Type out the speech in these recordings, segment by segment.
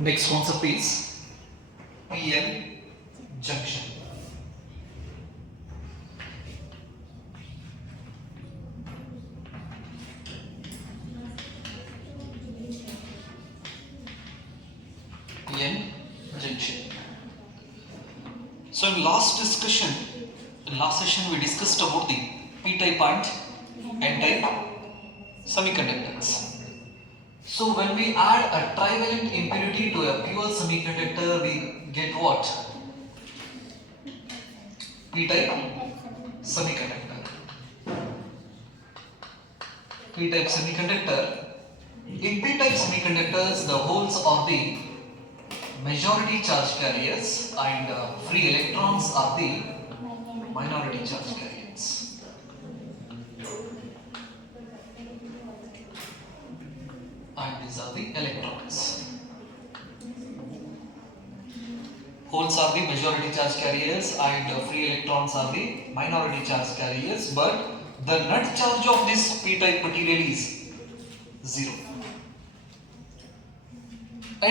Next concept is PN junction. PN junction. So in last session we discussed about the P-type and N-type semiconductors. So when we add a trivalent impurity to a pure semiconductor, we get what? P-type semiconductor. P-type semiconductor. In P-type semiconductors, the holes are the majority charge carriers and free electrons are the minority charge carriers. And these are the electrons. Holes are the majority charge carriers and free electrons are the minority charge carriers, but the net charge of this P-type material is 0.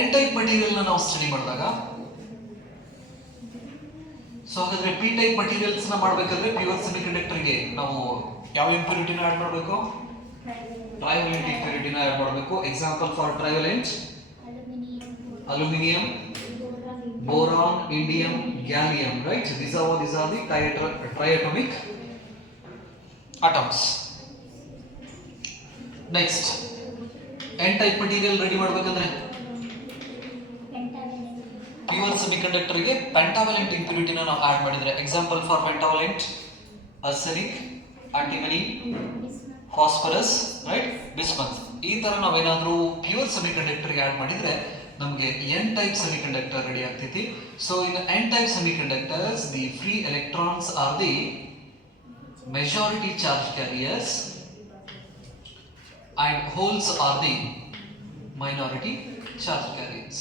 N-type material na ನಾವು study ಮಾಡಿದಾಗ so ಹಾಗಾದ್ರೆ P-type materials ನ ಮಾಡಬೇಕಾದ್ರೆ pure semiconductor ಗೆ ನಾವು ಯಾವ ಇಂಪ್ಯೂರಿಟಿನ add ಮಾಡಬೇಕು? ಟ್ರೈವಲೆಂಟ್ ಇಂಪ್ಯೂರಿಟಿನ ಆಡ್ ಮಾಡಬೇಕು. Example for trivalent aluminium, boron, indium, gallium, right? These are the triatomic atoms. Next, N-type material ready ಮಾಡಬೇಕಂದ್ರೆ ಪ್ಯೂರ್ ಸೆಮಿಕಂಡಕ್ಟರ್ ಗೆ ಪೆಂಟಾವಲೆಂಟ್ ಇಂಪ್ಯೂರಿಟಿನ ನಾವು ಆಡ್ ಮಾಡಿದ್ರೆ example for pentavalent arsenic, antimony, phosphorus, right, bismuth. ಈ ತರ ನಾವೇನಾದ್ರೂ pure semiconductor ಗೆ add ಮಾಡಿದ್ರೆ ನಮಗೆ N-type semiconductor ready ಆಗ್ತೈತಿ. So in N-type semiconductors, the free electrons are the majority charge carriers and holes are the minority charge carriers.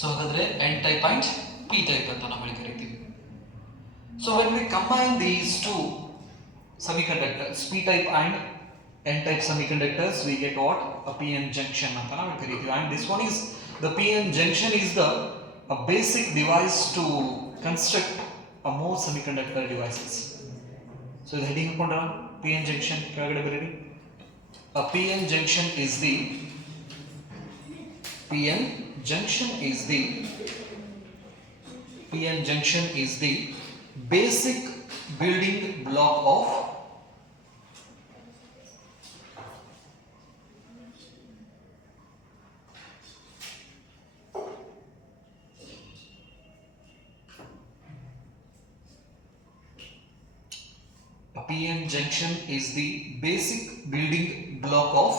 So ಹಾಗಾದ್ರೆ N-type and P-type ಅಂತ ನಾವು ಕರಿತೀವಿ. So when we combine these two semiconductors, P-type and N-type semiconductors, we get what? A PN junction ಅಂತ ನಾವು ಕರಿತೀವಿ. And this one is the PN junction is a basic device to construct a more semiconductor devices. So the heading ಹಾಕೊಂಡ್ರ PN junction ಕೆಳಗಡೆ ಬರೀರಿ. A PN junction is the PN junction is the basic building block of PN junction is the basic building block of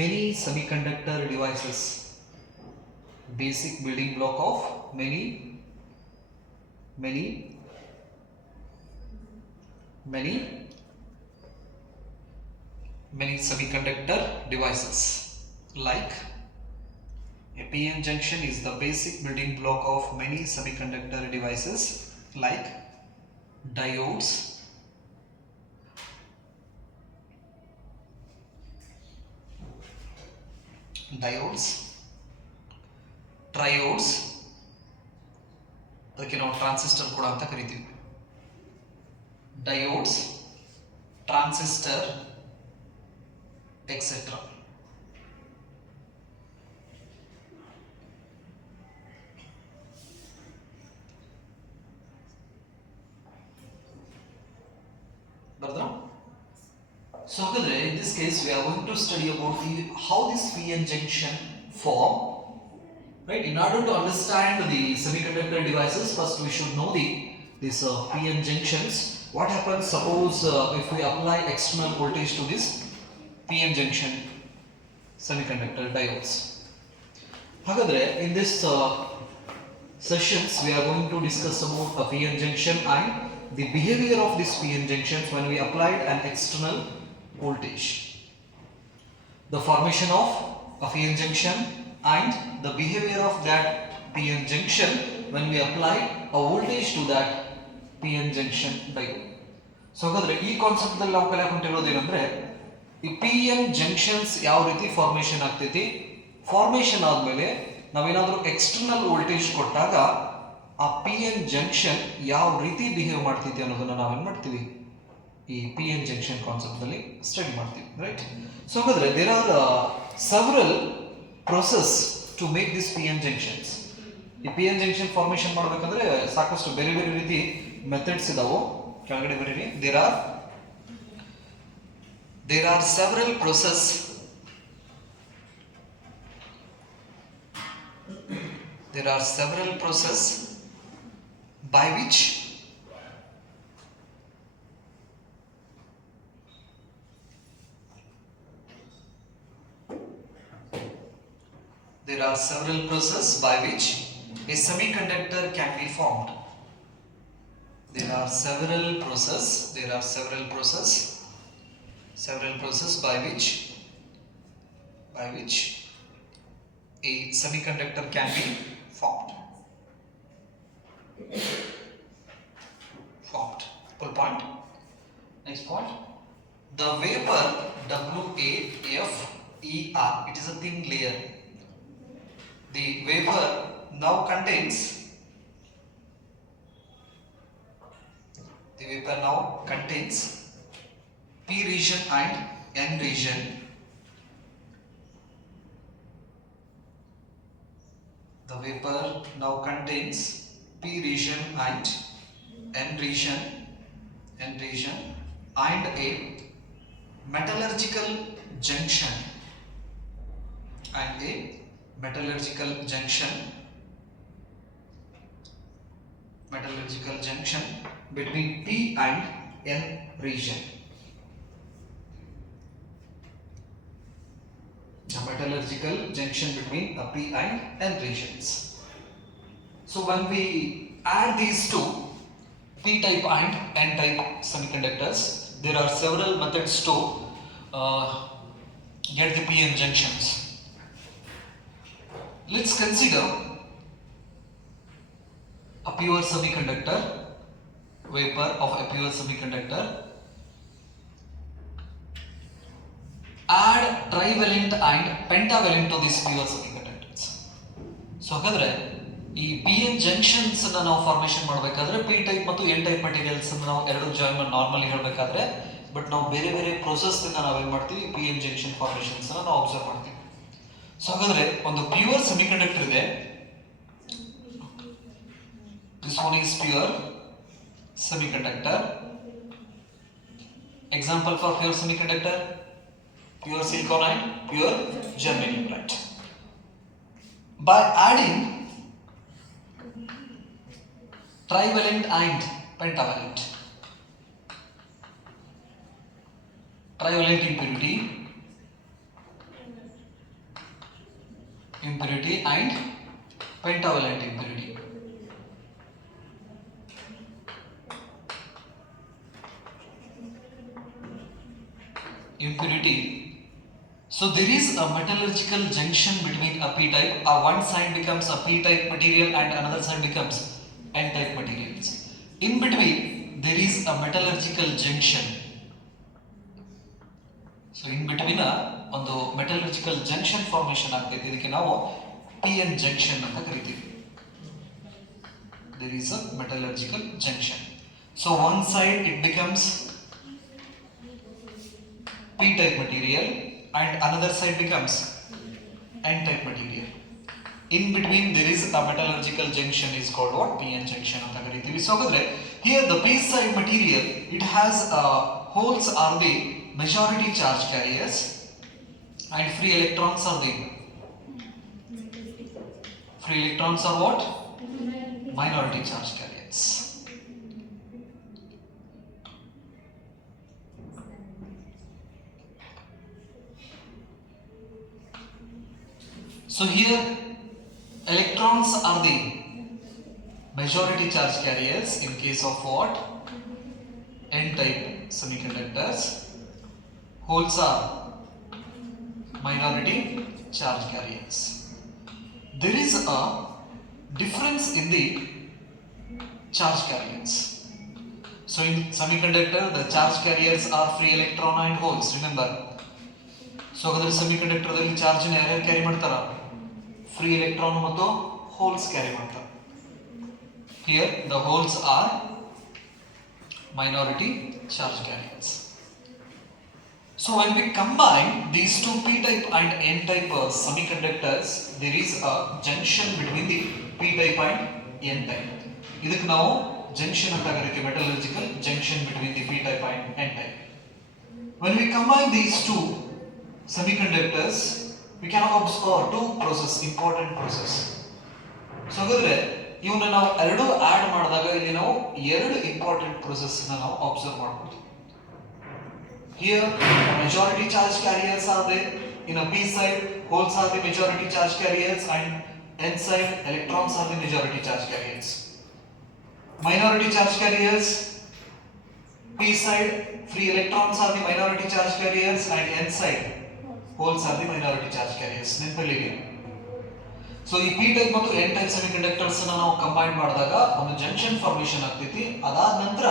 many semiconductor devices. Basic building block of many semiconductor devices. Like a PN junction is the basic building block of many semiconductor devices like diodes, ಟ್ರಯೋಡ್ಸ್, ಅದಕ್ಕೆ ನಾವು transistor ಕೂಡ ಅಂತ ಕರಿತೀವಿ. Diodes, transistor, etcetera. ಬರ್ದಾ? So ಹಾಗಾದ್ರೆ in this case we are going to study about how this PN junction form. Right, in order to understand the semiconductor devices, first we should know these PN junctions. What happens suppose if we apply external voltage to this PN junction semiconductor diodes? Hagadre in this sessions we are going to discuss about a PN junction and the behavior of these PN junctions when we applied an external voltage. The formation of a PN junction and the behavior of that PN junction when we apply a voltage to that PN junction diode. So ಹಾಗಾದ್ರೆ ಈ concept ದಲ್ಲಿ ನಾವು ಕಲಿಯಾಕೊಂತಿರೋದು ಏನಂದ್ರೆ ಈ PN junctions ಯಾವ ರೀತಿ formation ಆಗ್ತೈತಿ, formation ಆದ್ಮೇಲೆ ನಾವೇನಾದ್ರೂ ಎಕ್ಸ್ಟರ್ನಲ್ ವೋಲ್ಟೇಜ್ ಕೊಟ್ಟಾಗ ಆ PN ಜಂಕ್ಷನ್ ಯಾವ ರೀತಿ ಬಿಹೇವ್ ಮಾಡ್ತೈತಿ ಅನ್ನೋದನ್ನ ನಾವೇನ್ ಮಾಡ್ತೀವಿ ಈ PN ಜಂಕ್ಷನ್ ಕಾನ್ಸೆಪ್ಟ್ ದಲ್ಲಿ ಸ್ಟಡಿ ಮಾಡ್ತೀವಿ, ರೈಟ್. ಸೊ ಹಾಗಾದ್ರೆ there are several process to make this PN junctions. ಈ PN junction ಫಾರ್ಮೇಷನ್ ಮಾಡಬೇಕಂದ್ರೆ ಸಾಕಷ್ಟು ಬೇರೆ ಬೇರೆ ರೀತಿ ಮೆಥಡ್ಸ್ ಇದಾವೆ. ಕೆಳಗಡೆ ಬರೀರಿ. there are several process by which a semiconductor can be formed. There are several process by which a semiconductor can be formed. Full point. Next point. The vapor WAFER, it is a thin layer. The vapor now contains P region and N region. The vapor now contains P region and N region and a metallurgical junction between P and N region. A metallurgical junction between P and N regions. So when we add these two P-type and N-type semiconductors, there are several methods to get the PN junctions. Let's consider a pure semiconductor, vapor of a pure semiconductor. Add trivalent and pentavalent to these pure semiconductors. So ಹಾಗಾದ್ರೆ ಈ PN junctions ಅನ್ನು ನಾವು formation ಮಾಡಬೇಕಾದ್ರೆ P type ಮತ್ತು N type materials ಅನ್ನು ನಾವು ಎರಡು join ಮಾಡಿ ನಾರ್ಮಲಿ ಹೇಳಬೇಕಾದ್ರೆ ಬಟ್ ನಾವು ಬೇರೆ ಬೇರೆ ಪ್ರೋಸೆಸ್ ಇಂದ ನಾವು ಏನು ಮಾಡ್ತೀವಿ PN junction ಫಾರ್ಮೇಷನ್ಸ್ ಅನ್ನು ನಾವು ಅಬ್ಸರ್ವ್ ಮಾಡ್ತೀವಿ. ಸೊ ಹಾಗಾದ್ರೆ ಒಂದು ಪ್ಯೂರ್ ಸೆಮಿಕಂಡಕ್ಟರ್ ಇದೆ. This one is pure semiconductor. Example for pure semiconductor: pure silicon and pure germanium, right? By adding trivalent and pentavalent, trivalent impurity and pentavalent impurity. So there is a metallurgical junction between a P-type, one side becomes a P-type material and another side becomes N-type materials. In between there is a metallurgical junction. So in between ಒಂದು metallurgical junction formation ಆಗ್ತೈತೆ. ಇದಕ್ಕೆ ನಾವು PN junction ಅಂತ ಕರಿತೀವಿ. There is a metallurgical junction. So one side it becomes P-type material and another side becomes N-type material. In between there is a metallurgical junction is called what? PN junction ಅಂತ ಕರಿತೀವಿ. So ಹಾಗಾದ್ರೆ here the P-side material it has holes are the majority charge carriers and free electrons are what? Minority charge carriers. So here electrons are the majority charge carriers in case of what? N-type semiconductors. Holes are minority charge carriers. there is a difference in the charge carriers. So in semiconductor, the charge carriers are free electron and holes. Remember. So ಹಾಗಾದ್ರೆ semiconductor ದಲ್ಲಿ charge ನ ಯಾರು carry ಮಾಡ್ತಾರ? Free electron ಮತ್ತು holes carry ಮಾಡ್ತಾರೆ. Here the holes are minority charge carriers. So when we combine these two p-type and n-type semiconductors, there is a junction between the p-type and n-type. ಇದಕ್ಕೆ ನಾವು junction ಅಂತ ಕರೀತೀವಿ, metallurgical junction between the p-type and n-type. When we combine these two semiconductors, we can observe two important process. So ಹಾಗಾದ್ರೆ ಇವನ್ನ ನಾವು ಎರಡು add ಮಾಡಿದಾಗ ಇಲ್ಲಿ ನಾವು ಎರಡು ಇಂಪಾರ್ಟೆಂಟ್ process ನ ನಾವು observe ಮಾಡಬಹುದು. Here majority charge carriers are there. In a p side, holes are the majority charge carriers, and n side, electrons are the majority charge carriers. Minority charge carriers, p side, free electrons are the minority charge carriers, and n side, holes are the minority charge carriers. ನೆನಪಲ್ಲಿಗೆ. So ಈ p type ಮತ್ತು n type semiconductors ಅನ್ನು ನಾವು combine ಮಾಡಿದಾಗ ಒಂದು junction formation ಆಗ್ತೈತಿ. ಅದಾದ ನಂತರ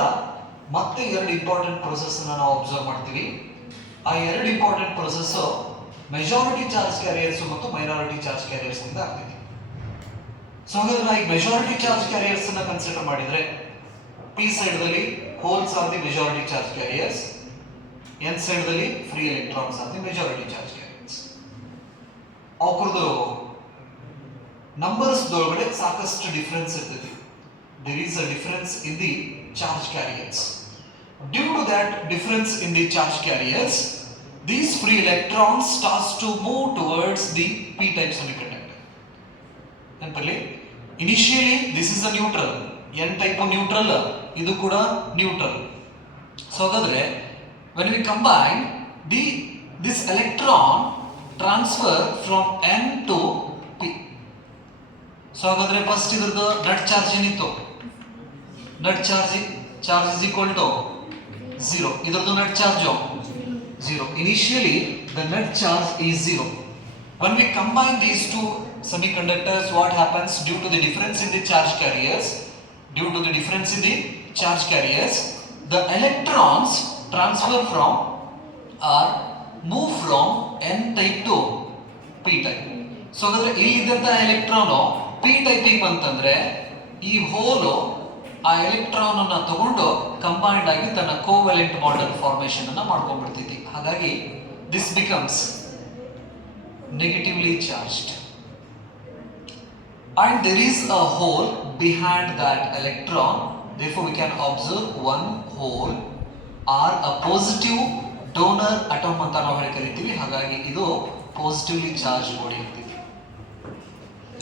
ಮತ್ತೆ ಎರಡು ಇಂಪಾರ್ಟೆಂಟ್ process ಅನ್ನು ನಾವು ಅಬ್ಸರ್ವ್ ಮಾಡ್ತೀವಿ. ಆ ಎರಡು important process majority charge carriers ಮತ್ತು ಮೈನಾರಿಟಿ ಚಾರ್ಜ್ ಕ್ಯಾರಿಯರ್ಸ್ ನಿಂದ ಆಗ್ತೈತಿ. ಸೊ ಹಾಗಾದ್ರೆ ನಾವು ಈಗ ಮೆಜಾರಿಟಿ ಚಾರ್ಜ್ ಕ್ಯಾರಿಯರ್ಸ್ ಅನ್ನು ಕನ್ಸಿಡರ್ ಮಾಡಿದ್ರೆ p ಸೈಡ್ ದಲ್ಲಿ holes are the majority charge carriers, n side ದಲ್ಲಿ free electrons are the majority charge carriers. ಅವರದು ನಂಬರ್ಸ್ ದೊಳಗಡೆ ಸಾಕಷ್ಟು ಡಿಫರೆನ್ಸ್ ಇರ್ತೈತಿ. There is a difference in the charge carriers. Due to that difference in the charge carriers, these free electrons starts to move towards the p-type semiconductor. And initially this is a neutral, n-type neutral, idu kuda neutral. So hagadre when we combine this electron transfer from n to p. So hagadre first idradu net charge ಏನಿತ್ತು? Net charge is equal to 0. Idradu net charge 0. Initially the net charge is 0. When we combine these two semiconductors, what happens? Due to the difference in the charge carriers, the electrons transfer from or move from n type to p type. So ಹಾಗಾದ್ರೆ ಇಲ್ಲಿದ್ದಂತ electron p type ಬಂತಂದ್ರೆ ಈ hole ಆ electron ಅನ್ನು ತಗೊಂಡು combined ಆಗಿ ತನ್ನ covalent bond formation ಅನ್ನು ಮಾಡ್ಕೊಂಡ್ಬಿಡ್ತೈತಿ. ಹಾಗಾಗಿ this becomes negatively charged and there is a hole behind that electron. Therefore we can observe one hole or a positive donor atom ಅಂತ ನಾವು ಕರೀತೀವಿ. ಹಾಗಾಗಿ ಇದು ಪಾಸಿಟಿವ್ಲಿ ಚಾರ್ಜ್ ಬಾಡಿ ಅಂತೀವಿ.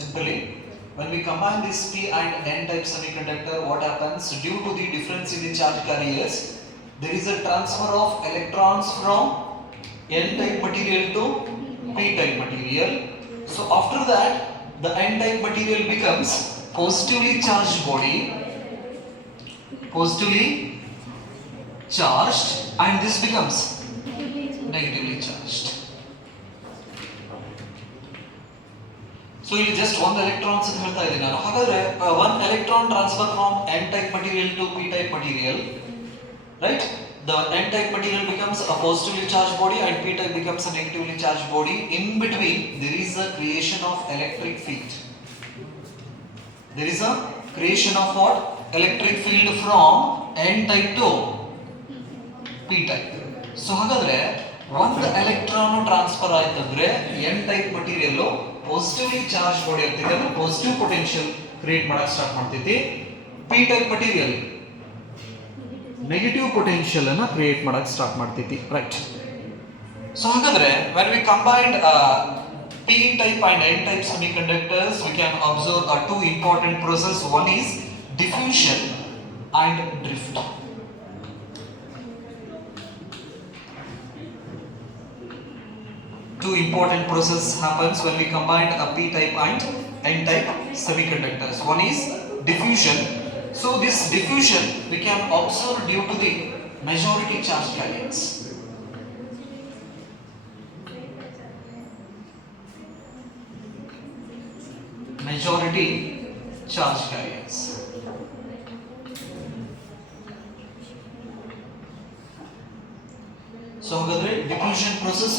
Simply when we combine this p and n type semiconductor, what happens? Due to the difference in the charge carriers, there is a transfer of electrons from n type material to p type material. So after that the n type material becomes positively charged body, positively charged, and this becomes negatively charged. So ಇಲ್ಲಿ just one electrons ಅಂತ ಹೇಳ್ತಾ ಇದ್ದೀನಿ ನಾನು. ಹಾಗಾದ್ರೆ one electron transfer from n type material to p type material, right? The n type material becomes a positively charged body and p type becomes a negatively charged body. In between there is a creation of electric field. There is a creation of what? Electric field from n type to p type. So ಹಾಗಾದ್ರೆ ಒಂದು electron transfer ಆಯ್ತಂದ್ರೆ n type material positively charge body ಆಗ್ತೈತಿ, ಅಂದ್ರೆ positive potential create ಮಾಡಕ್ start ಮಾಡ್ತೈತಿ. P type material negative potential ಅನ್ನ create ಮಾಡಕ್ start ಮಾಡ್ತೈತಿ, ರೈಟ್? ಸೊ ಹಾಗಾದ್ರೆ when we combined p type and n type semiconductors, we can observe two important process. One is diffusion and drift. Two important process happens when we combine a p type and n type semiconductors. One is diffusion. So this diffusion we can observe due to the majority charge carriers. majority charge carriers. So ಹಾಗಾದ್ರೆ diffusion process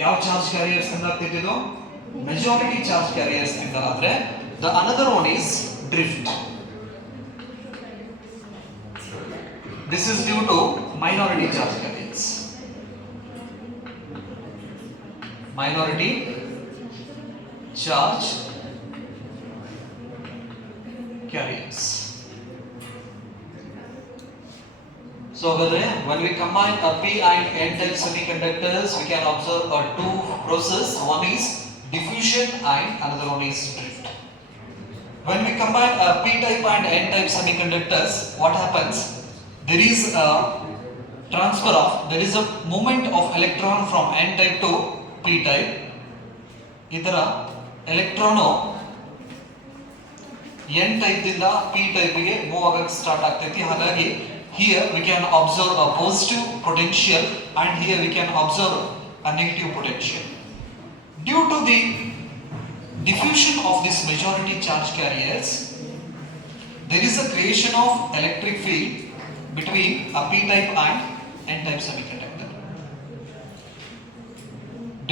ಯಾವ charge carriers ಇಂದ ಆಗ್ತಿದ್ದು majority charge carriers ಇಂದ ಆದ್ರೆ the another one is drift. This is due to minority charge carriers. Minority charge carriers. So when we combine a P and N type semiconductors, we can observe a two process. One is diffusion and another one is drift. When we combine a P type and N type semiconductors, what happens? There is a transfer of, there is a movement of electron from N type to P type. ಇದರ electron N type ದಿಂದ P type ಗೆ move ಆಗಕ್ಕೆ start ಆಗ್ತೈತಿ. ಹಾಗಾಗಿ here we can observe a positive potential and here we can observe a negative potential. Due to the diffusion of this majority charge carriers, there is a creation of electric field between a P type and N type semiconductor.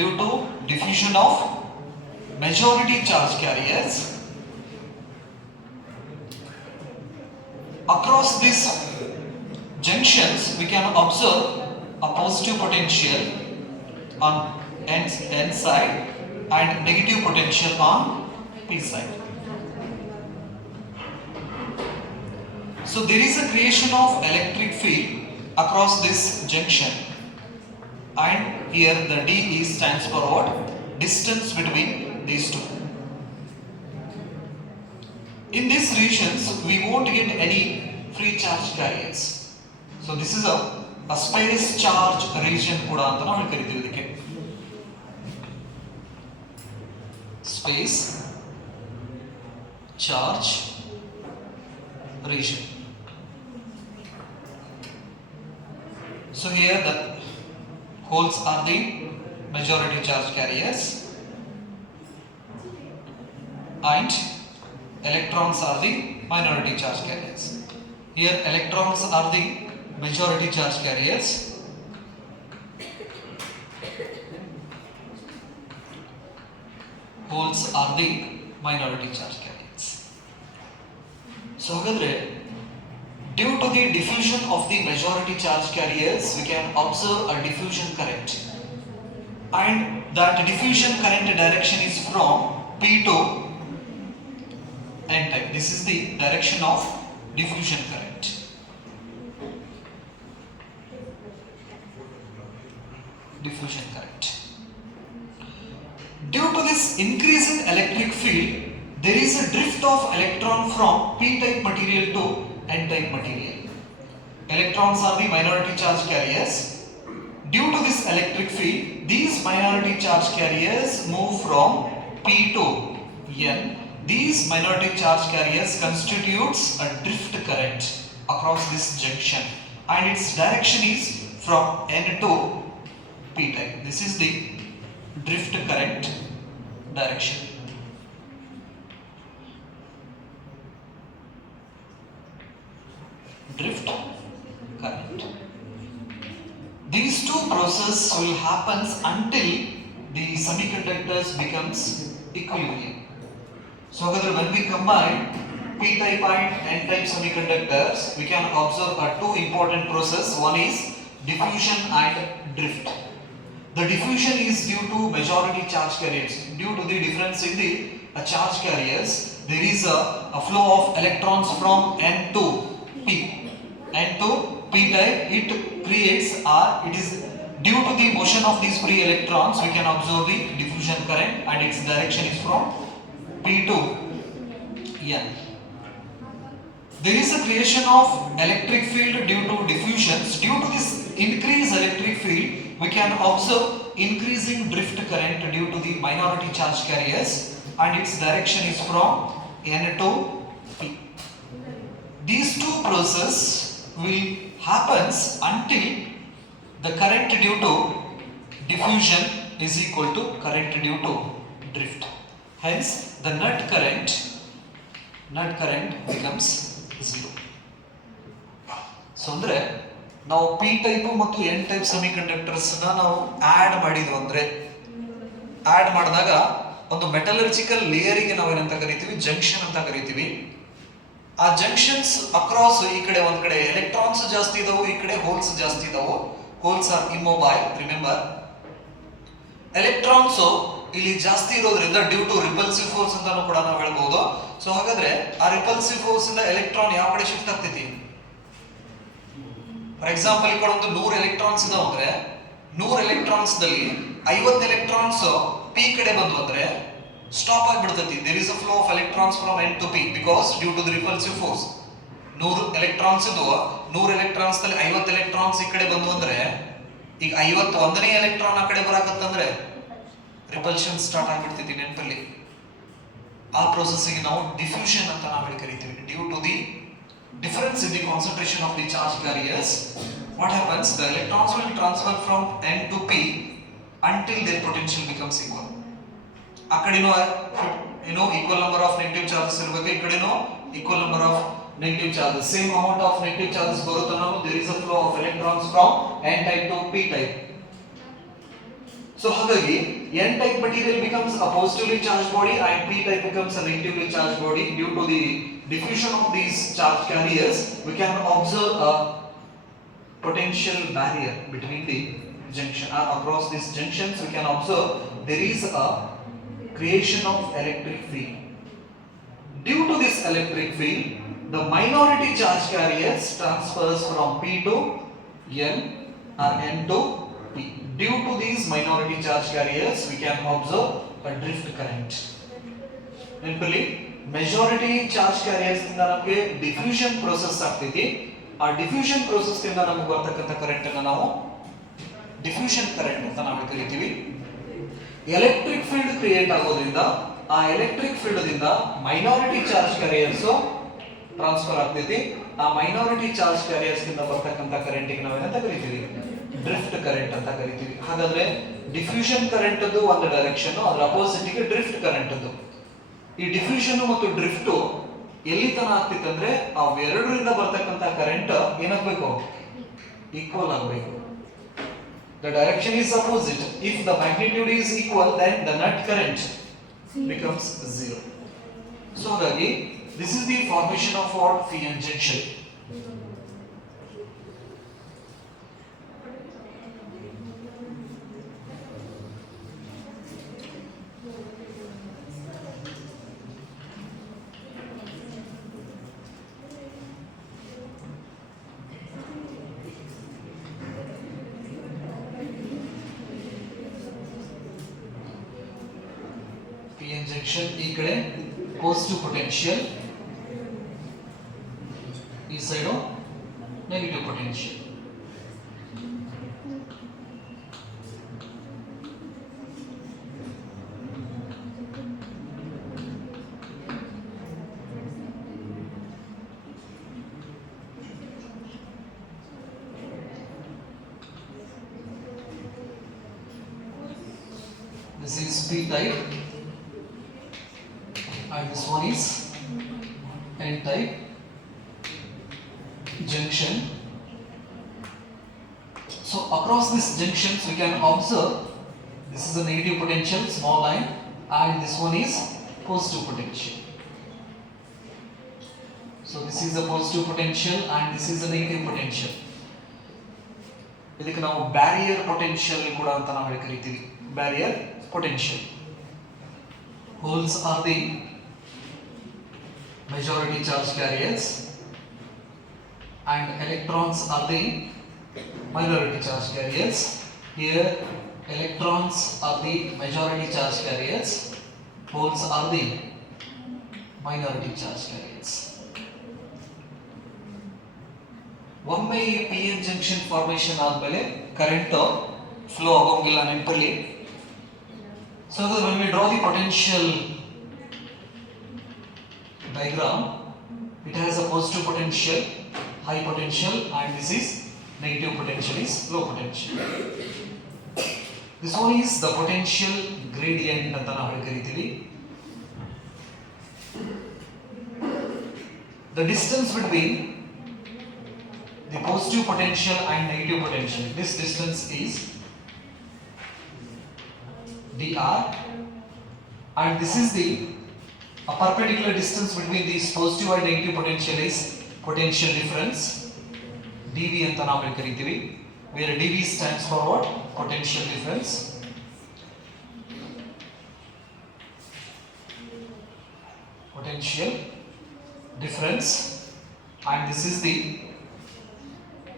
Due to diffusion of majority charge carriers, across these junctions we can observe a positive potential on N side and negative potential on P side. So there is a creation of electric field across this junction, and here the D is stands for what? Distance between these two. In these regions we won't get any free charge carriers. So this is a space charge region kuda anta navu kariತೀವಿ ಇದಕ್ಕೆ. Space charge region. So here the holes are the majority charge carriers and electrons are the minority charge carriers. Here electrons are the majority charge carriers holes are the minority charge carriers. So hagadre due to the diffusion of the majority charge carriers we can observe a diffusion current, and that diffusion current direction is from P to N type. This is the direction of diffusion current. Diffusion current. Due to this increase in electric field, there is a drift of electron from P type material to N type material. Electrons are the minority charge carriers. Due to this electric field, these minority charge carriers move from P to N. These minority charge carriers constitutes a drift current across this junction, and its direction is from N to P type. This is the drift current direction. Drift current. These two processes will happen until the semiconductors becomes equilibrium. So when we combine P type and N type semiconductors, we can observe two important processes. One is diffusion and drift. The diffusion is due to majority charge carriers. Due to the difference in the charge carriers, there is a flow of electrons from N to P. N to P type, it creates it is due to the motion of these free electrons, we can observe the diffusion current, and its direction is from P to N. There is a creation of electric field due to diffusions. Due to this increased electric field, we can observe increasing drift current due to the minority charge carriers, and its direction is from N to P. These two processes will happen until the current due to diffusion is equal to current due to drift. Hence the net current becomes 0. So ಅಂದರೆ ನಾವು P type ಮತ್ತು N type ಸೆಮಿಕಂಡಕ್ಟರ್ಸ್ನ ನಾವು add ಮಾಡಿದ್ವು ಅಂದರೆ add ಮಾಡಿದಾಗ ಒಂದು metallurgical ಲೇಯರಿಗೆ ನಾವು ಏನಂತ ಕರಿತೀವಿ, ಜಂಕ್ಷನ್ ಅಂತ ಕರಿತೀವಿ. ಆ ಜಂಕ್ಷನ್ಸ್ ಅಕ್ರಾಸ್ ಈ ಕಡೆ ಒಂದ್ ಕಡೆ ಎಲೆಕ್ಟ್ರಾನ್ಸ್ ಜಾಸ್ತಿ ಇದಾವು, ಈ ಕಡೆ ಹೋಲ್ಸ್ ಜಾಸ್ತಿ ಇದಾವು. Holes are immobile, remember. Electrons ಇಲ್ಲಿ ಜಾಸ್ತಿ ಇರೋದ್ರಿಂದ ಡ್ಯೂ ಟು ರಿಪಲ್ಸಿವ್ ಫೋರ್ಸ್ ಅಂತಾನು ಕೂಡ ನಾವು ಹೇಳ್ಬಹುದು. ಸೊ ಹಾಗಾದ್ರೆ ಆ ರಿಪಲ್ಸಿವ್ ಫೋರ್ಸ್ ಇಂದ ಎಲೆಕ್ಟ್ರಾನ್ ಯಾವ ಕಡೆ ಶಿಫ್ಟ್ ಆಗ್ತೈತಿ? ಫಾರ್ ಎಕ್ಸಾಂಪಲ್ ಈ ಕಡೆ ಒಂದು 100 ಎಲೆಕ್ಟ್ರಾನ್ಸ್ ಇದಾವೆ ಅಂದ್ರೆ 100 ಎಲೆಕ್ಟ್ರಾನ್ಸ್ ದಲ್ಲಿ 50 ಎಲೆಕ್ಟ್ರಾನ್ಸ್ ಪಿ ಕಡೆ ಬಂದು ಅಂದ್ರೆ ಸ್ಟಾಪ್ ಆಗಿಬಿಡ್ತೈತಿ. There is a flow of electrons from N to P because due to the repulsive force. 100 electrons ಇದ್ದು 100 ಎಲೆಕ್ಟ್ರಾನ್ಸ್ ದಲ್ಲಿ 50 ಎಲೆಕ್ಟ್ರಾನ್ಸ್ ಈ ಕಡೆ ಬಂದು ಅಂದ್ರೆ ಈಗ 51ನೇ ಎಲೆಕ್ಟ್ರಾನ್ ಆ ಕಡೆ ಬರಾಕತ್ತಂದ್ರೆ ರಿಪಲ್ಷನ್ ಸ್ಟಾರ್ಟ್ ಆಗಿಬಿಡ್ತೈತಿ ನೆನಪಲ್ಲಿ. ಆ ಪ್ರೊಸೆಸ್ಸಿಗೆ ನಾವು ಡಿಫ್ಯೂಷನ್ ಅಂತ ನಾವು ಕರಿತೀವಿ. Due to the difference in the concentration of the charge carriers, what happens? The electrons will transfer from N to P until their potential becomes equal. akadino equal number of negative charges irbeku, ikadino equal number of negative charges, same amount of negative charges barutana, there is a flow of electrons from N type to P type. So hagagi N type material becomes a positively charged body and P type becomes a negatively charged body. Due to the diffusion of these charge carriers, we can observe a potential barrier between the junction. Across these junctions, we can observe there is a creation of electric field. Due to this electric field, the minority charge carriers transfers from P to N or N to P. Due to these minority charge carriers, we can observe a drift current. Simply, majority charge carriers ಇಂದ ನಮಗೆ diffusion process ಆಗ್ತೈತಿ. ಆ diffusion process ಇಂದ ನಮಗೆ ಬರ್ತಕ್ಕಂಥ current ಅನ್ನು ನಾವು diffusion current ಅಂತ ನಾವು ಕರಿತೀವಿ. ಎಲೆಕ್ಟ್ರಿಕ್ ಫೀಲ್ಡ್ ಕ್ರಿಯೇಟ್ ಆಗೋದ್ರಿಂದ ಆ ಎಲೆಕ್ಟ್ರಿಕ್ ಫೀಲ್ಡ್ ದಿಂದ ಮೈನಾರಿಟಿ ಚಾರ್ಜ್ ಕ್ಯಾರಿಯರ್ಸ್ ಟ್ರಾನ್ಸ್ಫರ್ ಆಗ್ತೈತಿ. ಆ ಮೈನಾರಿಟಿ ಚಾರ್ಜ್ ಕ್ಯಾರಿಯರ್ಸ್ ಇಂದ ಬರ್ತಕ್ಕಂಥ ಕರೆಂಟ್ ಗೆ ನಾವು ಏನಂತ ಕರಿತೀವಿ? ಡ್ರಿಫ್ಟ್ ಕರೆಂಟ್ ಅಂತ ಕರಿತೀವಿ. ಹಾಗಾದ್ರೆ ಡಿಫ್ಯೂಷನ್ ಕರೆಂಟ್ ಅದು ಒಂದು ಡೈರೆಕ್ಷನ್, ಅದರ ಅಪೋಸಿಟ್ ಗೆ ಡ್ರಿಫ್ಟ್ ಕರೆಂಟ್ ಅದು. ಈ ಡಿಫ್ಯೂಷನ್ ಮತ್ತು ಡ್ರಿಫ್ಟ್ ಎಲ್ಲಿ ತನ ಆಗ್ತಿತ್ತಂದ್ರೆ ಅವೆರಡರಿಂದ ಬರ್ತಕ್ಕಂಥ ಕರೆಂಟ್ ಏನಾಗಬೇಕು? ಈಕ್ವಲ್ ಆಗಬೇಕು. The direction is opposite. If the magnitude is equal, then the net current becomes 0. So ಹಾಗಾಗಿ this is the formation of what? PN junction. PN junction ಈ ಕಡೆ ಪಾಸಿಟಿವ್ ಪೊಟೆನ್ಷಿಯಲ್, ಈ side negative potential. This is P type and this one is N type junction. So across these junctions we can observe this is a negative potential, small line, and this one is positive potential. So this is a positive potential and this is a negative potential. ಇದಕ್ಕೆ ನಾವು barrier potential ಕೂಡ ಅಂತ ನಾವು ಕರಿತೀವಿ. Barrier potential. Holes are the majority charge carriers and electrons are the minority charge carriers. Here electrons are the majority charge carriers, holes are the minority charge carriers. ಒಮ್ಮೆ ಈ PN junction formation ಆದ್ಮೇಲೆ current flow ಆಗೋಂಗಿಲ್ಲ ನೆನಪಲ್ಲಿ. So when we draw the potential diagram, it has a positive potential, high potential, and this is negative potential, is low potential. This one is the potential gradient ಅಂತ ನಾವು ಕರಿತೀವಿ. the distance between the positive potential and negative potential. This distance is dr, and this is the perpendicular distance between these positive and negative potential is potential difference, dv anta ನಾವು ಕರೀತೀವಿ, where dv stands for what? Potential difference. Potential difference, and this is the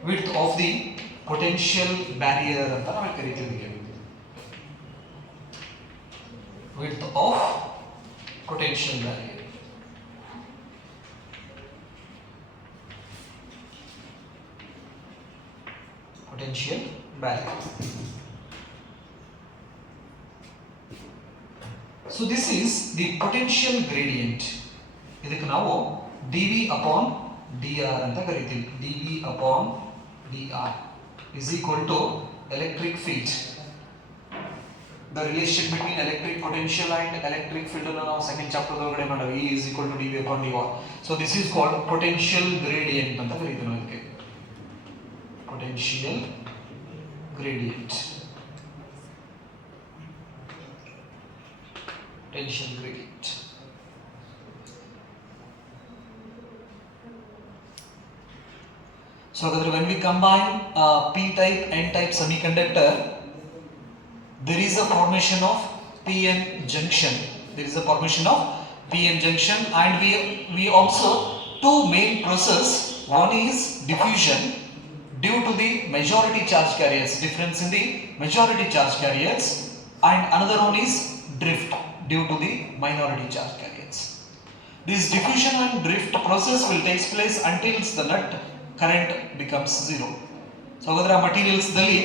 width of the potential barrier anta ನಾವು ಕರೀತೀವಿ. Width of potential barrier. Potential barrier. So this is the potential gradient. ಇದಕ್ಕೆ ನಾವು dv upon dr ಅಂತ ಕರೀತೀವಿ. dv upon dr is equal to electric field. The relation between electric potential and electric field ಅನ್ನು ನಾವು second chapter ಒಳಗಡೆ ಮಾಡೋದು. E is equal to dv upon dr. So this is called potential gradient ಅಂತ ಕರೀತೀವಿ ನಾವು ಇದಕ್ಕೆ. Potential gradient. Potential gradient. So when we combine p-type n-type semiconductor, there is a formation of p-n junction. There is a formation of p-n junction, and we observe two main processes. One is diffusion due to the majority charge carriers, difference in the majority charge carriers, and another one is drift due to the minority charge carriers. This diffusion and drift process will take place until the net current becomes zero. So ಅದರ materials ದಲ್ಲಿ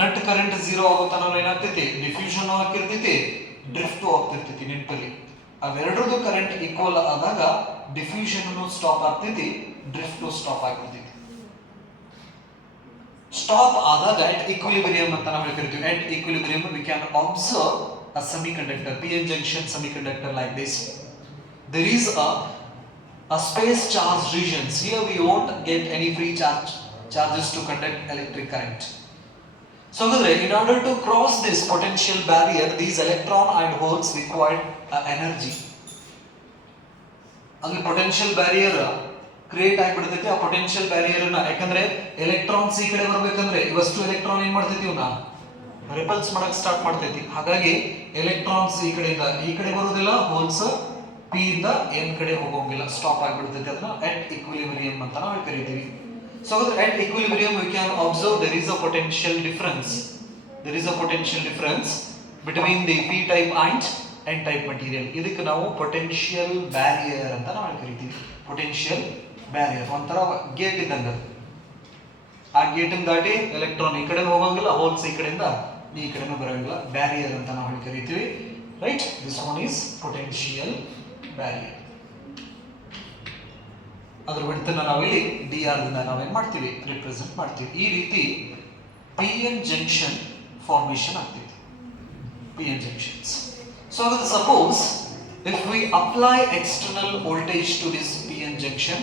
net current zero ಆಗೋ ತನಕ ಏನಾಗ್ತೈತಿ, diffusion ಆಗ್ತಿರ್ತೈತಿ, drift ಆಗ್ತಿರ್ತೈತಿ. ನೆನಪಲ್ಲಿ ಅವೆರಡರದ್ದು current equal ಆದಾಗ diffusion stop ಆಗ್ತೈತಿ, drift stop ಆಗ್ತೈತಿ. Stop ಆದಾಗ at equilibrium ಅಂತ ನಾವು ಕರಿತೀವಿ. At equilibrium we can observe a semiconductor, p-n junction semiconductor like this. There is a space charge regions. Here we won't get any free charges to conduct electric current. So in order to cross this potential barrier, these electron and holes require energy. ಅಂದ್ರೆ potential barrier create ಆಗಿಬಿಡ್ತೈತಿ. ಆ potential barrier ಅನ್ನ, ಯಾಕಂದ್ರೆ electrons ಈ ಕಡೆ ಬರ್ಬೇಕಂದ್ರೆ ಇವಷ್ಟು electron ಏನ್ ಮಾಡ್ತೈತಿ, ಇವನ್ನ ರಿಪಲ್ಸ್ ಮಾಡಕ್ ಸ್ಟಾರ್ಟ್ ಮಾಡ್ತೈತಿ. ಹಾಗಾಗಿ ಎಲೆಕ್ಟ್ರಾನ್ಸ್ ಈ ಕಡೆ ಬರೋದಿಲ್ಲ, ಹೋಲ್ಸ್ ಪಿ ಇಂದ ಎನ್ ಕಡೆ ಹೋಗೋಂಗಿಲ್ಲ, ಸ್ಟಾಪ್ ಆಗಿಬಿಡ್ತೈತಿ. ಅದನ್ನ ಅಟ್ ಇಕ್ವಿಲಿಬ್ರಿಯಂ ಅಂತ ನಾವು ಕರಿತೀವಿ. So at equilibrium we can observe there is a potential difference. There is a potential difference between the p type and n type material. ಇದಕ್ಕೆ ನಾವು potential barrier ಅಂತ ನಾವು ಕರಿತೀವಿ. potential barrier ಒಂಥರ ಗೇಟ್ ಇದ್ದಂಗ. ಆ ಗೇಟ್ ಅನ್ನು ದಾಟಿ ಎಲೆಕ್ಟ್ರಾನ್ ಈ ಕಡೆ ಹೋಗಂಗಿಲ್ಲ, ಹೋಲ್ಸ್ ಈ ಕಡೆಯಿಂದ ಈ ಕಡೆನೂ ಬರಂಗಿಲ್ಲ. ಬ್ಯಾರಿಯರ್ ಅಂತ ನಾವು ಕರಿತೀವಿ. Right, this one is potential barrier. ಅದರ ವಿಡ್ತನ್ನ ನಾವಿಲ್ಲಿ ಡಿ ಆರ್ ಇಂದ ನಾವೇನ್ ಮಾಡ್ತೀವಿ, ರಿಪ್ರೆಸೆಂಟ್ ಮಾಡ್ತೀವಿ. ಈ ರೀತಿ ಪಿ ಎನ್ ಜಂಕ್ಷನ್ ಫಾರ್ಮೇಶನ್ ಆಗ್ತೈತಿ. P N junctions. ಸೊ ಹಾಗಾದ್ರೆ suppose if we apply external voltage to this p-n junction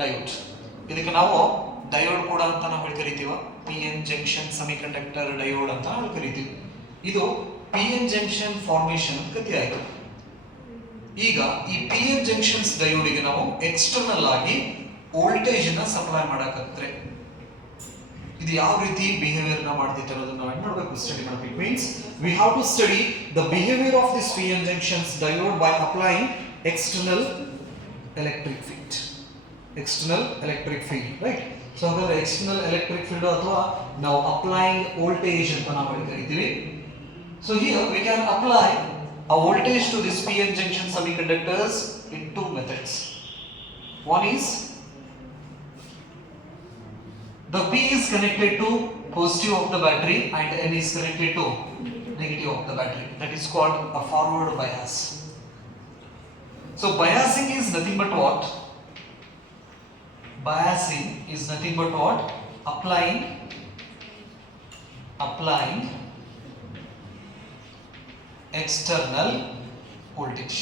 diode, ಇದಕ್ಕೆ ನಾವು ಡಯೋಡ್ ಕೂಡ ಅಂತ ನಾವು ಕರಿತೀವಿ. p-n junction semiconductor diode ಅಂತ ನಾವು ಕರಿತೀವಿ. ಇದು p-n junction ಫಾರ್ಮೇಶನ್ ಕಥೆ ಆಯ್ತು. ಈಗ ಈ p-n junctions diode ಗೆ ನಾವು ಎಕ್ಸ್ಟರ್ನಲ್ ಆಗಿ ವೋಲ್ಟೇಜ್ ಅನ್ನು ಸಪ್ಲೈ ಮಾಡಕತ್ರೆ ಇದು ಯಾವ ರೀತಿ ಬಿಹೇವಿಯರ್ ನ ಮಾಡ್ತೈತೆ ಅನ್ನೋದನ್ನ ನಾವು ನೋಡಬೇಕು, ಸ್ಟಡಿ ಮಾಡಬೇಕು. Means we have to study the behavior of this p-n junctions diode by applying external electric field. External electric field, right? So ಹಾಗಾದ್ರೆ external electric field ಅಥವಾ ನಾವು applying voltage ಅಂತ ನಾವು ಕರಿತೀವಿ. So here we can apply a voltage to this p-n junction semiconductors in two methods. One is the P is connected to positive of the battery and N is connected to negative of the battery. That is called a forward bias. So biasing is nothing but what? Biasing is nothing but what? Applying external voltage.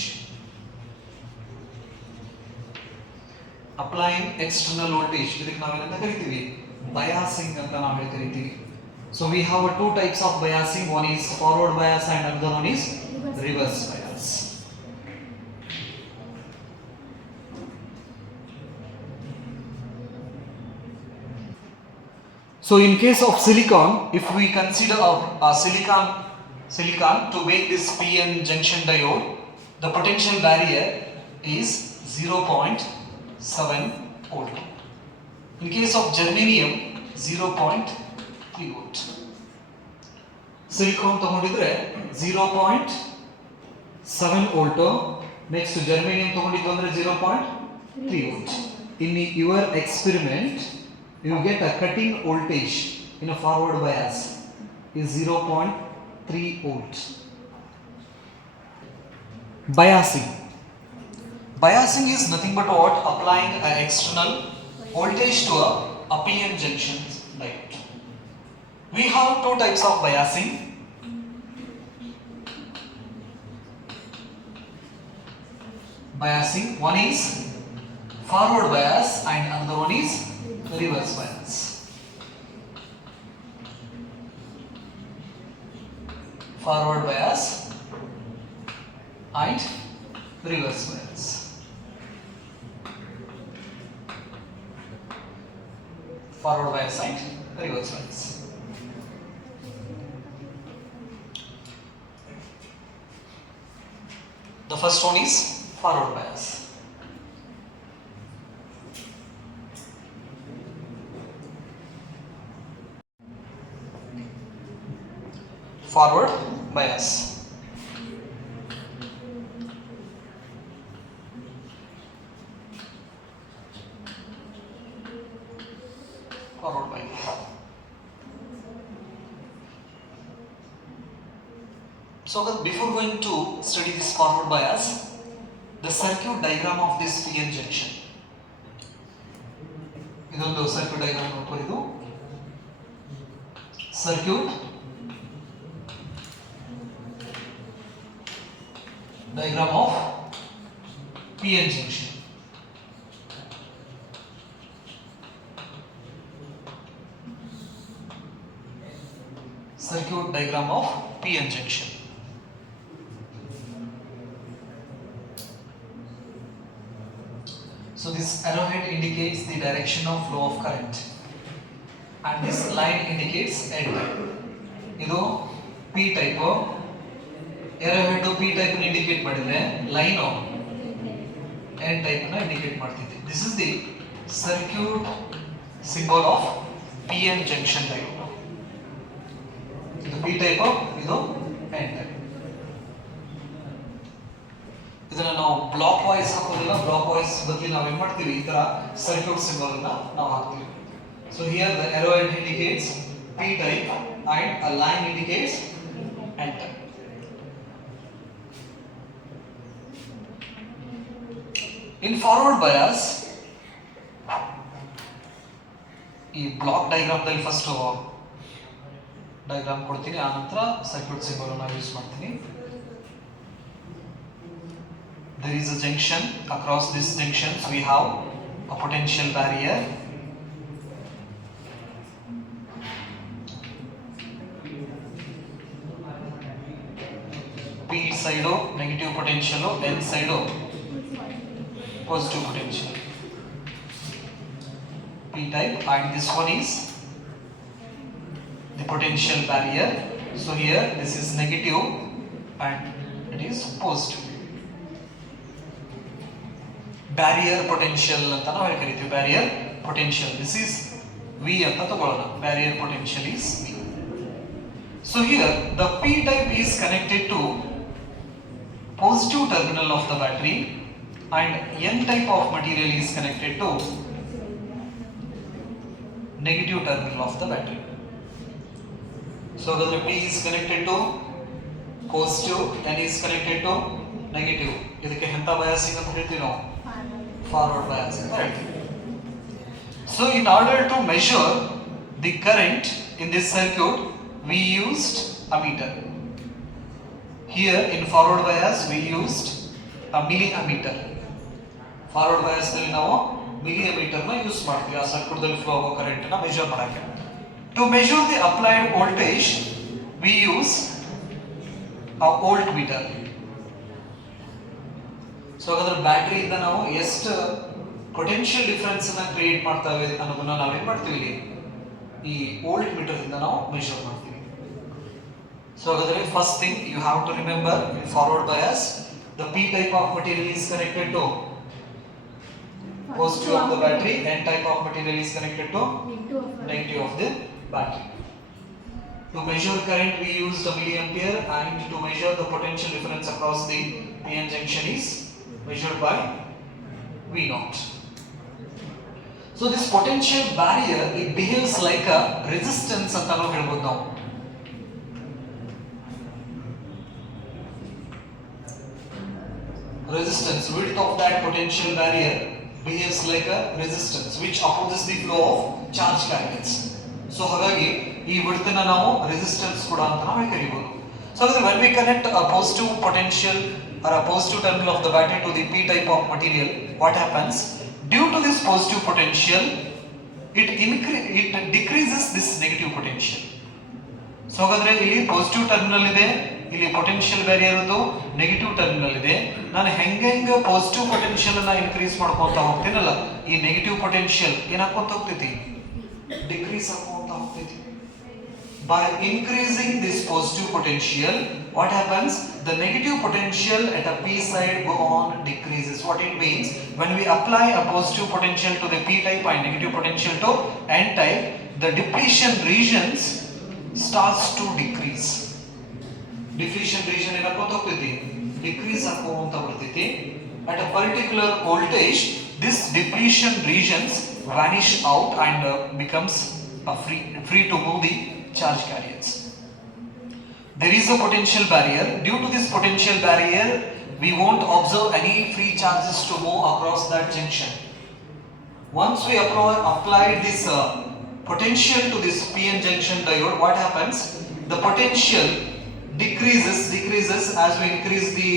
Applying external voltage, ಇದಕ್ಕೆ ನಾವೇನಂತ ಕರಿತೀವಿ, biasing ಅಂತ ನಾವು ಕರಿತೀವಿ. So we have two types of biasing, one is forward bias and another one is reverse bias. So in case of silicon, if we consider silicon to make this PN junction diode, the potential barrier is 0.7 volt. In case of germanium, 0.3 volt. Silicon ತಗೊಂಡಿದ್ರೆ 0.7 volt, next germanium ತಗೊಂಡಿದ್ದು ಅಂದ್ರೆ 0.3 volt. In your experiment, you get a cutting voltage in a forward bias is 0.3 volt. Biasing is nothing but what? Applying an external voltage to a PN junction diode. We have two types of biasing. One is forward bias and another one is reverse bias. Forward bias and reverse bias. Forward bias and reverse bias. The first one is forward bias. Forward bias. Forward bias. So before going to study this forward bias, the circuit diagram of this PN junction. ಇದೊಂದು circuit diagram ನೋಡ್ಕೊಳ್ಳಿ. Circuit diagram of PN junction. Circuit diagram of PN junction. So this arrowhead indicates the direction of flow of current and this line indicates N type. ಇದು P type. arrowhead P type ಅನ್ನು indicate ಮಾಡಿದ್ರೆ line N type ಅನ್ನು indicate ಮಾಡ್ತಿದೆ. This is the circuit symbol of PN junction diode. ಇದು P type, ಇದು N type. ಇದನ್ನ ನಾವು block wise ಹಾಕೋದಿಲ್ಲ, ಬ್ಲಾಕ್ ವೈಸ್ ಬದಲಿ ನಾವು ಏನು ಮಾಡ್ತೀವಿ, ಈ ತರ ಸರ್ಕ್ಯೂಟ್ ಸಿಂಬಲ್ ಅನ್ನ ನಾವು ಹಾಕ್ತೀವಿ. So here the arrowhead indicates P type and a line indicates N type. In forward bias, ಈ ಬ್ಲಾಕ್ ಡಯಾಗ್ರಾಮ್ ದಲ್ಲಿ ಫಸ್ಟ್ ಡಯಾಗ್ರಾಮ್ ಕೊಡ್ತೀನಿ, ಆ ನಂತರ ಸರ್ಕ್ಯೂಟ್ ಸಿಂಬಲ್ ಅನ್ನು ಯೂಸ್ ಮಾಡ್ತೀನಿ. There is a junction. Across this junction we have a potential barrier. P side negative potential, N side positive potential. P type, and this one is the potential barrier. So here this is negative and it is positive. Barrier potential ಅಂತ ನಾವು ಕರಿತೀವಿ. Barrier potential, this is V ಅಂತ ತಗೊಳ್ಳೋಣ. Barrier potential is V. So here the P type is connected to positive terminal of the battery and N type of material is connected to negative terminal of the battery. So the P is connected to positive, N is connected to negative. ಇದಕ್ಕೆ ಎಂತ biasing ಅಂತ ಹೇಳ್ತೀವಿ ನಾವು? Forward biasing, right? So in order to measure the current in this circuit, we used a meter. Here in forward bias we used a milliammeter. Forward bias ನಲ್ಲಿ ನಾವು millimetre ನ use ಮಾಡ್ತೀವಿ ಆ ಸರ್ಕ್ಯೂಟ್ದಲ್ಲಿ ಫ್ಲೋ ಆಗೋ ಕರೆಂಟ್ ನ measure ಮಾಡಕ್ಕೆ. To measure the applied voltage we use a voltmeter. So ಹಾಗಾದ್ರೆ ಬ್ಯಾಟರಿಯಿಂದ ನಾವು ಎಷ್ಟು ಪೊಟೆನ್ಷಿಯಲ್ ಡಿಫರೆನ್ಸ್ ಅನ್ನ ಕ್ರಿಯೇಟ್ ಮಾಡ್ತಾವೆ ಅನ್ನೋದನ್ನ ನಾವೇನ್ ಮಾಡ್ತೀವಿ ಇಲ್ಲಿ ಈ ವೋಲ್ಟ್ ಮೀಟರ್ ಇಂದ ನಾವು ಮೆಜರ್ ಮಾಡ್ತೀವಿ. ಸೊ ಹಾಗಾದ್ರೆ first thing you have to remember forward bias the p type of material is connected to positive of the battery, n type of material is connected to negative of the battery. To measure current we use the milliampere, and to measure the potential difference across the PN junction is measured by V naught. So this potential barrier, it behaves like a resistance anta ನಾವು ಹೇಳಬಹುದು ನಾವು. Resistance, width of that potential barrier behaves like a resistance which opposes the flow of charge carriers. So ಹಾಗಾಗಿ ಈ width ನ ನಾವು resistance ಕೂಡ ಅಂತ ನಾವು ಕರೀಬಹುದು. So when we connect a positive potential or a positive terminal of the battery to the p type of material, what happens? Due to this positive potential, it decreases this negative potential. So ಹಾಗಾದ್ರೆ ಇಲ್ಲಿ positive terminal ಇದೆ, ಇಲ್ಲಿ potential barrier ಇದು negative terminal ಇದೆ. ನಾನು ಹೆಂಗೆ positive potential ಅನ್ನ increase ಮಾಡ್ಕೊಂತ ಹೋಗ್ತೀನಲ್ಲ, ಈ ನೆಗೆಟಿವ್ ಪೊಟೆನ್ಷಿಯಲ್ ಏನಾಗ್ಕೊಂತ ಹೋಗ್ತೈತಿ, ಡಿಕ್ರೀಸ್ ಆಗ್ಕೊಂತ ಹೋಗ್ತೈತಿ. By increasing this positive potential, what happens? The negative potential at a p side go on decreases. What it means, when we apply a positive potential to the p type and negative potential to n type, the depletion regions starts to decrease. Depletion region ಏನಾಗ್ಕೊಂತ ಹೋಗ್ತೈತಿ, decrease ಆಗ್ಕೊಂತ ಬರ್ತೈತಿ. At a particular voltage, this depletion regions vanish out and becomes free to move the charge carriers. There is a potential barrier. Due to this potential barrier, we won't observe any free charges to move across that junction. Once we apply this potential to this PN junction diode, what happens? The potential decreases as we increase the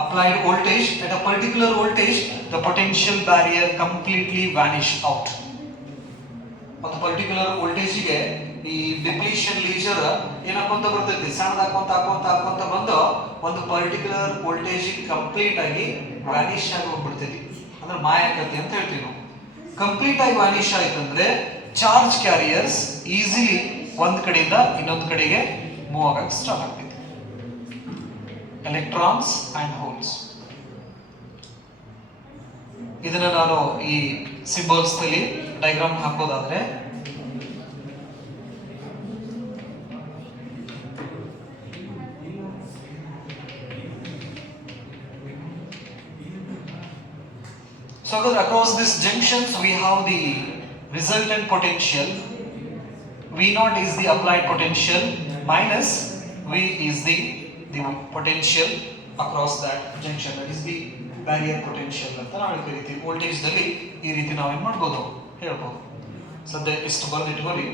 applied voltage. At a particular voltage, the potential barrier completely vanish out. ಒಂದು particular ವೋಲ್ಟೇಜ್ಗೆ ಈ depletion leisure ಏನಾಕೊಂತ ಬರ್ತೈತಿ, ಸಣ್ಣದಾಕೊಂತ ಹಾಕೊಂತ ಬಂದು ಒಂದು particular voltage complete ಆಗಿ vanish ಆಗಿ ಹೋಗ್ಬಿಡ್ತೈತಿ, ಅಂದ್ರೆ ಮಾಯಾಕತಿ ಅಂತ ಹೇಳ್ತೀವಿ ನಾವು. ಕಂಪ್ಲೀಟ್ ಆಗಿ ವ್ಯಾನಿಶ್ ಆಯ್ತಂದ್ರೆ ಚಾರ್ಜ್ ಕ್ಯಾರಿಯರ್ಸ್ ಈಸಿಲಿ ಒಂದ್ ಕಡೆಯಿಂದ ಇನ್ನೊಂದು ಕಡೆಗೆ ಮೂವ್ ಆಗಕ್ಕೆ ಸ್ಟಾರ್ಟ್ ಆಗ್ತೈತಿ. ಎಲೆಕ್ಟ್ರಾನ್ಸ್ ಅಂಡ್ ಹೋಲ್ಸ್, ಇದನ್ನ ನಾನು ಈ ಸಿಂಬಲ್ಸ್ ನಲ್ಲಿ diagram ಹಾಕೋದಾದ್ರೆ, so across these junctions we have the resultant potential. V naught is the applied potential minus V is the potential across that junction, that is the barrier potential ಅಂತ ನಾವು ಕರಿತೀವಿ. Voltage ದಲ್ಲಿ ಈ ರೀತಿ ನಾವು ಏನು ಮಾಡ್ಬೋದು ಹೇಳ್ಬೋದು. ಸದ್ಯ ಇಷ್ಟು ಬರೆದಿಟ್ಕೊಳ್ಳಿ.